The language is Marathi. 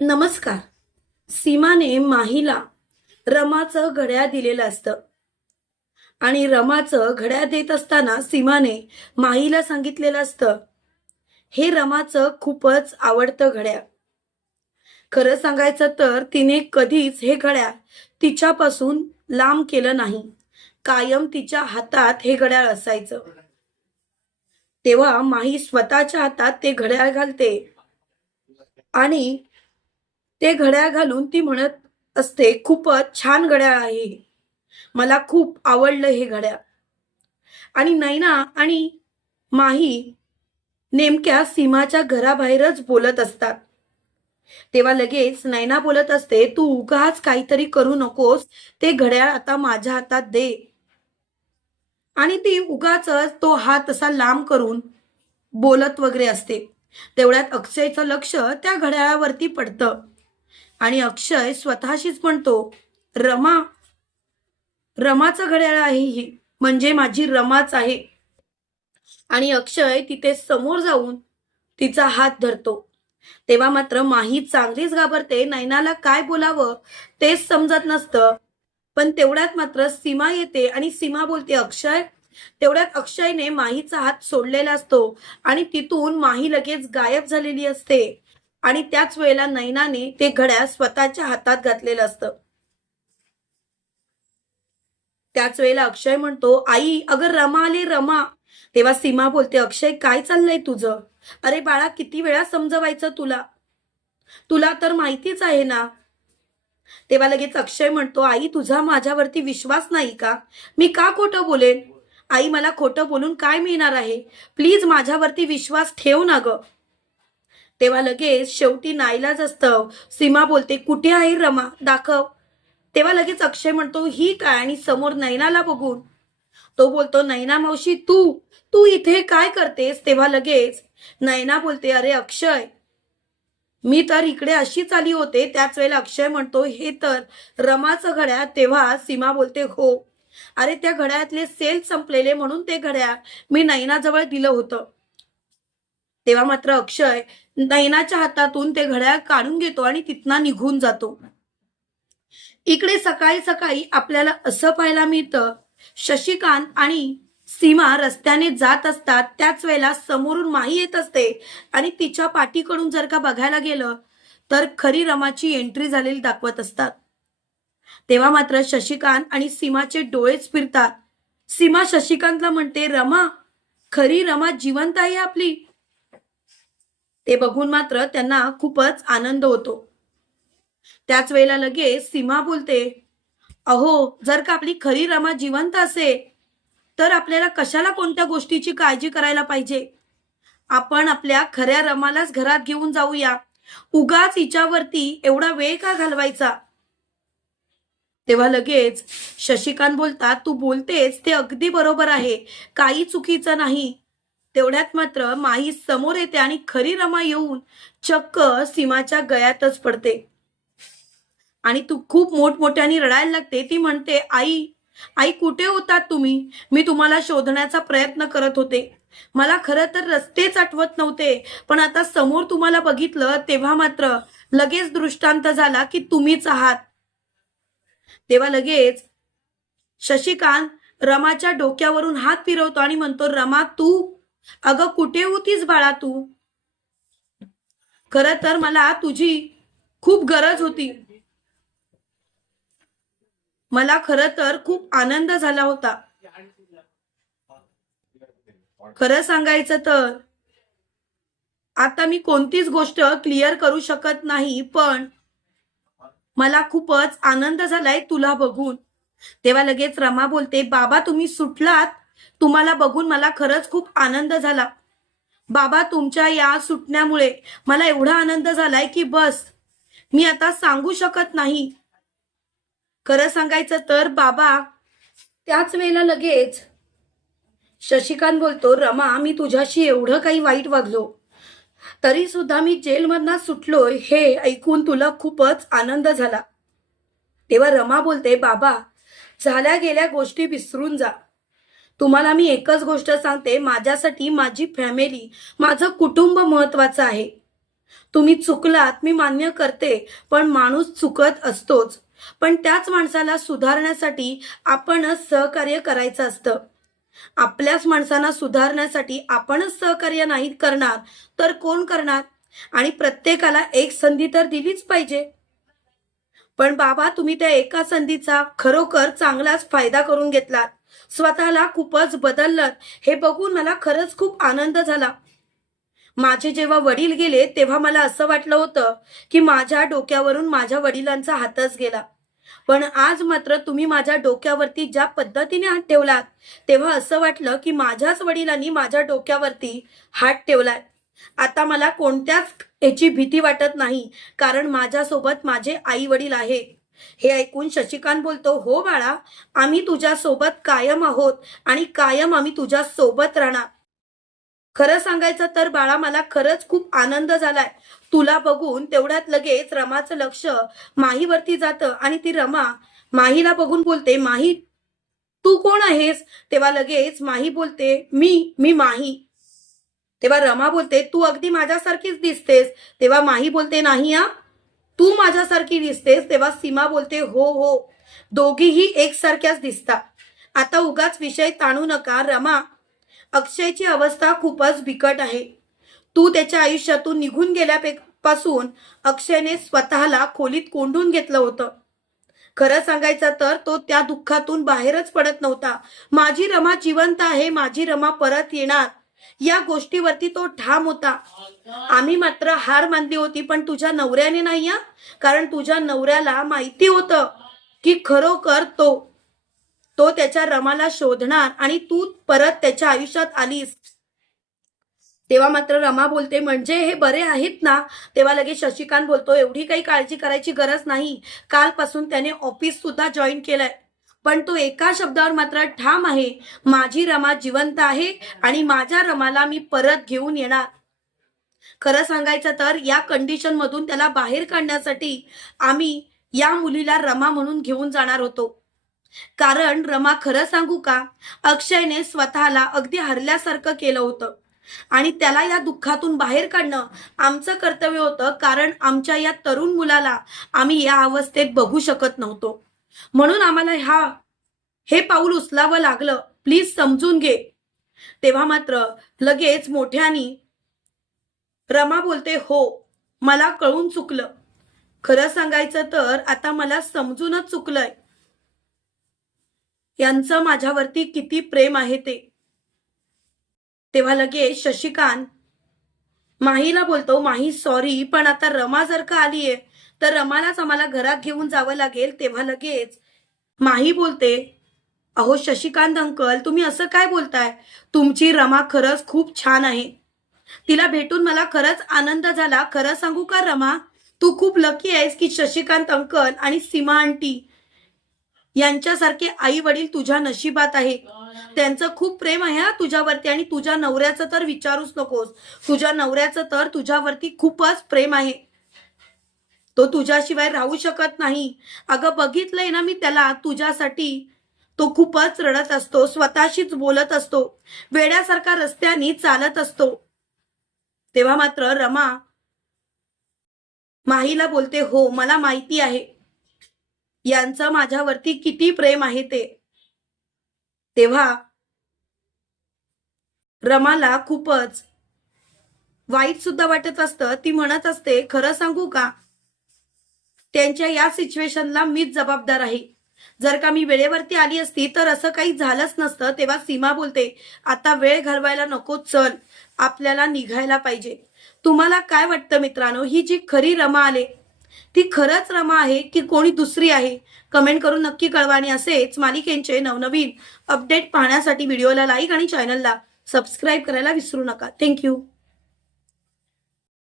नमस्कार. सीमाने माहीला रमाचं घड्याळ दिलेलं असतं. आणि रमाचं घड्या देत असताना सीमाने माहीला सांगितलेलं असतं हे रमाचं खूपच आवडतं घड्याळ. खरं सांगायचं तर तिने कधीच हे घड्याळ तिच्यापासून लांब केलं नाही. कायम तिच्या हातात हे घड्याळ असायचं. तेव्हा माही स्वतःच्या हातात ते घड्याळ घालते. आणि ते घड्याळ घालून ती म्हणत असते खूपच छान घड्याळ आहे मला खूप आवडलं हे घड्याळ. आणि नैना आणि माही नेमक्या सीमाच्या घराबाहेरच बोलत असतात. तेव्हा लगेच नैना बोलत असते तू उगाच काहीतरी करू नकोस ते घड्याळ आता माझ्या हातात दे. आणि ती उगाच तो हात असा लांब करून बोलत वगैरे असते. तेवढ्यात अक्षयचं लक्ष त्या घड्याळावरती पडतं. आणि अक्षय स्वतःशीच म्हणतो रमा रमाचं घड्याळ आहे ही म्हणजे माझी रमाच आहे. आणि अक्षय तिथे समोर जाऊन तिचा हात धरतो. तेव्हा मात्र माही चांगलीच घाबरते नैनाला काय बोलावं तेच समजत नसतं. पण तेवढ्यात मात्र सीमा येते आणि सीमा बोलते अक्षय. तेवढ्यात अक्षयने माहीचा हात सोडलेला असतो आणि तिथून माही लगेच गायब झालेली असते. आणि त्याच वेळेला नैनाने ते घड्याळ स्वतःच्या हातात घातलेलं असतं. त्याच वेळेला अक्षय म्हणतो आई अगर रमा आले रमा. तेव्हा सीमा बोलते अक्षय काय चाललंय तुझं? अरे बाळा किती वेळा समजवायचं तुला? तुला तर माहितीच आहे ना. तेव्हा लगेच अक्षय म्हणतो आई तुझा माझ्यावरती विश्वास नाही का? मी का खोटं बोलेन? आई मला खोटं बोलून काय मिळणार आहे? प्लीज माझ्यावरती विश्वास ठेव ना ग. तेव्हा लगेच शेवटी नाईलाज असतं. सीमा बोलते कुठे आहे रमा? दाखव. तेव्हा लगेच अक्षय म्हणतो ही काय? आणि समोर नैनाला बघून तो बोलतो नैना मावशी तू तू इथे काय करतेस? तेव्हा लगेच नैना बोलते अरे अक्षय मी तर इकडे अशीच आली होते. त्याच वेळेला अक्षय म्हणतो हे तर रमाचं घड्याळ. तेव्हा सीमा बोलते हो. अरे त्या घड्याळातले सेल संपलेले म्हणून ते घड्याळ मी नैनाजवळ दिलं होतं. तेव्हा मात्र अक्षय नैनाच्या हातातून ते घड्याळ काढून घेतो आणि तिथना निघून जातो. इकडे सकाळी सकाळी आपल्याला असं पाहायला मिळतं शशिकांत आणि सीमा रस्त्याने जात असतात त्याच वेळेला समोरून माही येत असते आणि तिच्या पाठीकडून जर का बघायला गेलं तर खरी रमाची एंट्री झालेली दाखवत असतात. तेव्हा मात्र शशिकांत आणि सीमाचे डोळेच फिरतात. सीमा शशिकांतला म्हणते रमा खरी रमा जिवंत आहे आपली. ते बघून मात्र त्यांना खूपच आनंद होतो. त्याच वेळेला लगेच सीमा बोलते अहो जर का आपली खरी रमा जिवंत असेल तर आपल्याला कशाला कोणत्या गोष्टीची काळजी करायला पाहिजे? आपण आपल्या खऱ्या रमालाच घरात घेऊन जाऊया. उगाच हिच्यावरती एवढा वेळ का घालवायचा? तेव्हा लगेच शशिकांत बोलतात तू बोलतेस ते अगदी बरोबर आहे. काही चुकीचं नाही. तेवढ्यात मात्र माही समोर येते आणि खरी रमा येऊन चक्क सीमाच्या गळ्यातच पडते. आणि तू खूप मोठमोठ्याने रडायला लागते. ती म्हणते आई आई कुठे होतात तुम्ही? मी तुम्हाला शोधण्याचा प्रयत्न करत होते. मला खरं तर रस्तेच आठवत नव्हते. पण आता समोर तुम्हाला बघितलं तेव्हा मात्र लगेच दृष्टांत झाला की तुम्हीच आहात. तेव्हा लगेच शशिकांत रमाच्या डोक्यावरून हात फिरवतो आणि म्हणतो रमा तू अगं कुठे होतीस बाळा तू? खर तर मला तुझी खूप गरज होती. मला खर तर खूप आनंद झाला होता. खरं सांगायचं तर आता मी कोणतीच गोष्ट क्लिअर करू शकत नाही पण मला खूपच आनंद झालाय तुला बघून. तेव्हा लगेच रमा बोलते बाबा तुम्ही सुटलात? तुम्हाला बघून मला खरंच खूप आनंद झाला. बाबा तुमच्या या सुटण्यामुळे मला एवढा आनंद झालाय की बस मी आता सांगू शकत नाही. खरं सांगायचं तर बाबा त्याच वेळेला लगेच शशिकांत बोलतो रमा मी तुझ्याशी एवढं काही वाईट वागलो. तरी सुद्धा मी जेलमधनं सुटलोय हे ऐकून तुला खूपच आनंद झाला. तेव्हा रमा बोलते बाबा झाल्या गेल्या गोष्टी विसरून जा. तुम्हाला मी एकच गोष्ट सांगते माझ्यासाठी माझी फॅमिली माझं कुटुंब महत्वाचं आहे. तुम्ही चुकलात मी मान्य करते पण माणूस चुकत असतोच. पण त्याच माणसाला सुधारण्यासाठी आपणच सहकार्य करायचं असतं. आपल्याच माणसांना सुधारण्यासाठी आपणच सहकार्य नाही करणार तर कोण करणार? आणि प्रत्येकाला एक संधी तर दिलीच पाहिजे. पण बाबा तुम्ही त्या एका संधीचा खरोखर चांगलाच फायदा करून घेतलात. स्वतःला खूपच बदललं. हे बघून मला खरंच खूप आनंद झाला. माझे जेव्हा वडील गेले तेव्हा मला असं वाटलं होतं की माझ्या डोक्यावरून माझ्या वडिलांचा हातच गेला. पण आज मात्र तुम्ही माझ्या डोक्यावरती ज्या पद्धतीने हात ठेवलात तेव्हा असं वाटलं की माझ्याच वडिलांनी माझ्या डोक्यावरती हात ठेवलाय. आता मला कोणत्याच याची भीती वाटत नाही कारण माझ्यासोबत माझे आई वडील आहे हे ऐकून शशिकांत बोलतो हो बाळा आम्ही तुझ्या सोबत कायम आहोत आणि कायम आम्ही तुझ्या सोबत राहणार. खरं सांगायचं तर बाळा मला खरंच खूप आनंद झालाय. तुला बघून तेवढ्यात लगेच रमाचं लक्ष माहीवरती जातं आणि ती रमा माहीला बघून बोलते माही तू कोण आहेस? तेव्हा लगेच माही बोलते मी मी माही. तेव्हा रमा बोलते तू अगदी माझ्यासारखीच दिसतेस. तेव्हा माही बोलते नाही हा. तू माझ्यासारखी दिसतेस. तेव्हा सीमा बोलते हो हो. दोघीही एकसारख्याच दिसता. आता उगाच विषय ताणू नका रमा. अक्षयची अवस्था खूपच बिकट आहे. तू त्याच्या आयुष्यातून निघून गेल्यापासून अक्षयने स्वतःला खोलीत कोंडून घेतलं होतं. खरं सांगायचं तर तो त्या दुःखातून बाहेरच पडत नव्हता. माझी रमा जिवंत आहे माझी रमा परत येणार. या गोष्टीवरती तो ठाम होता. आम्ही मात्र हार मानली होती पण तुझ्या नवऱ्याने नाही या कारण तुझ्या नवऱ्याला माहिती होतं की खरोखर तो तो त्याच्या रमाला शोधणार आणि तू परत त्याच्या आयुष्यात आलीस. तेव्हा मात्र रमा बोलते म्हणजे हे बरे आहेत ना? तेव्हा लगेच शशिकांत बोलतो एवढी काही काळजी करायची गरज नाही. कालपासून त्याने ऑफिस सुद्धा जॉईन केलंय. पण तो एका शब्दावर मात्र ठाम आहे. माझी रमा जिवंत आहे आणि माझ्या रमाला मी परत घेऊन येणार. खरं सांगायचं तर या कंडिशन मधून त्याला बाहेर काढण्यासाठी आम्ही या मुलीला रमा म्हणून घेऊन जाणार होतो. कारण रमा खरं सांगू का? अक्षयने स्वतःला अगदी हरल्यासारखं केलं होतं. आणि त्याला या दुःखातून बाहेर काढणं आमचं कर्तव्य होतं कारण आमच्या या तरुण मुलाला आम्ही या अवस्थेत बघू शकत नव्हतो. म्हणून आम्हाला ह्या हे पाऊल उचलावं लागलं. प्लीज समजून घे. तेव्हा मात्र लगेच मोठ्यानी रमा बोलते हो मला कळून चुकलं. खरं सांगायचं तर आता मला समजूनच चुकलंय. यांचं माझ्यावरती किती प्रेम आहे ते. तेव्हा लगेच शशिकांत माहीला बोलतो माही सॉरी पण आता रमा जर का आलीये. तर रमालाच आम्हाला घरात घेऊन जावं लागेल तेव्हा लगेच. माही बोलते अहो शशिकांत अंकल तुम्ही असं काय बोलताय? तुमची रमा खरंच खूप छान आहे. तिला भेटून मला खरंच आनंद झाला. खरं सांगू का रमा? तू खूप लकी आहेस की शशिकांत अंकल आणि सीमा आंटी यांच्यासारखे आई वडील तुझ्या नशिबात आहे त्यांचं खूप प्रेम आहे हा तुझ्यावरती आणि तुझ्या नवऱ्याचं तर विचारूच नकोस. तुझ्या नवऱ्याचं तर तुझ्यावरती खूपच प्रेम आहे. तो तुझ्याशिवाय राहू शकत नाही. अगं बघितलंय ना मी त्याला तुझ्यासाठी. तो खूपच रडत असतो स्वतःशीच बोलत असतो वेड्यासारखा रस्त्यानी चालत असतो. तेव्हा मात्र रमा माहीला बोलते हो मला माहिती आहे. यांचं माझ्यावरती किती प्रेम आहे ते. तेव्हा रमाला खूपच वाईट सुद्धा वाटत असतं. ती म्हणत असते खरं सांगू का? त्यांच्या या सिच्युएशनला मीच जबाबदार आहे. जर का मी वेळेवरती आली असती तर असं काही झालंच नसतं तेव्हा सीमा बोलते आता वेळ घालवायला नको चल आपल्याला निघायला पाहिजे. तुम्हाला काय वाटतं मित्रांनो? ही जी खरी रमा आले ती खरंच रमा आहे की कोणी दुसरी आहे? कमेंट करून नक्की कळवा आणि असेच मालिकेंचे नवनवीन अपडेट पाहण्यासाठी व्हिडिओला लाईक आणि चॅनलला सबस्क्राईब करायला विसरू नका. थँक्यू